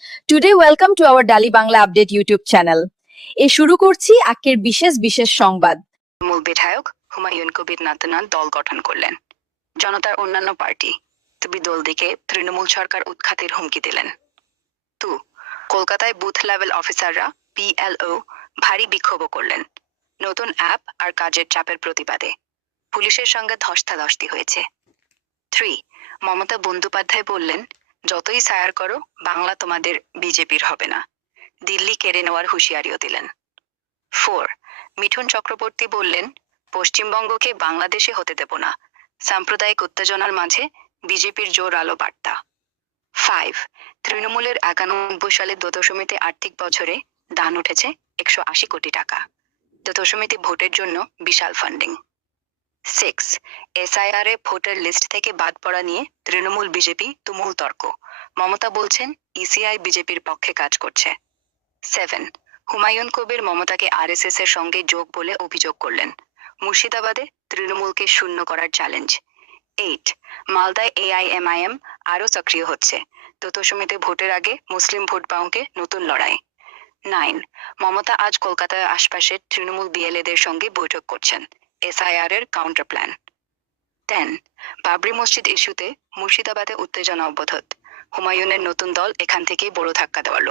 Today, welcome to our Dali Bangla Update YouTube channel. এ শুরু করছি আজকের বিশেষ বিশেষ সংবাদ। মূল বিধায়ক হুমায়ুন কবির নাতনান দল গঠন করলেন। জনতার অন্যান্য পার্টি তবে দল দিকে তৃণমূল সরকার উৎখাতের হুমকি দিলেন। কলকাতায় বুথ লেভেল অফিসাররা PLO ভারী বিক্ষোভ করলেন নতুন অ্যাপ আর কাজের চাপের প্রতিবাদে। পুলিশের সঙ্গে ধস্তাধস্তি হয়েছে। 3 মমতা বন্দ্যোপাধ্যায় বললেন, যতই সায়ার করো বাংলা তোমাদের বিজেপির হবে না। দিল্লি কেড়ে নেওয়ার হুঁশিয়ারিও দিলেন। 4 মিঠুন চক্রবর্তী বললেন, পশ্চিমবঙ্গকে বাংলাদেশে হতে দেব না। সাম্প্রদায়িক উত্তেজনার মাঝে বিজেপির জোর আলো বার্তা। 5 তৃণমূলের 91 সালে দশমীতে আর্থিক বছরে দান উঠেছে 180 কোটি টাকা। দশমীতে ভোটের জন্য বিশাল ফান্ডিং। 6 SIR এ ভোটার লিস্ট থেকে বাদ পড়া নিয়ে তৃণমূল বিজেপি তুমুল তর্ক। মমতা বলছেন ECI বিজেপির পক্ষে কাজ করছে। 7 হুমায়ুন কবির মমতাকে RSS এর সঙ্গে যোগ বলে অভিযোগ করলেন। মুর্শিদাবাদে তৃণমূলকে শূন্য করার চ্যালেঞ্জ। 8 মালদায় AIMIM আরও সক্রিয় হচ্ছে। দশমীতে ভোটের আগে মুসলিম ভোট ব্যাংকে নতুন লড়াই। 9 মমতা আজ কলকাতার আশপাশের তৃণমূল BLA-দের সঙ্গে বৈঠক করছেন। SIR এর কাউন্টার প্ল্যান। 10 বাবরি মসজিদ ইস্যুতে মুর্শিদাবাদে উত্তেজনা অব্যাহত। হুমায়ুনের নতুন দল এখান থেকেই বড় ধাক্কা দেওয়ার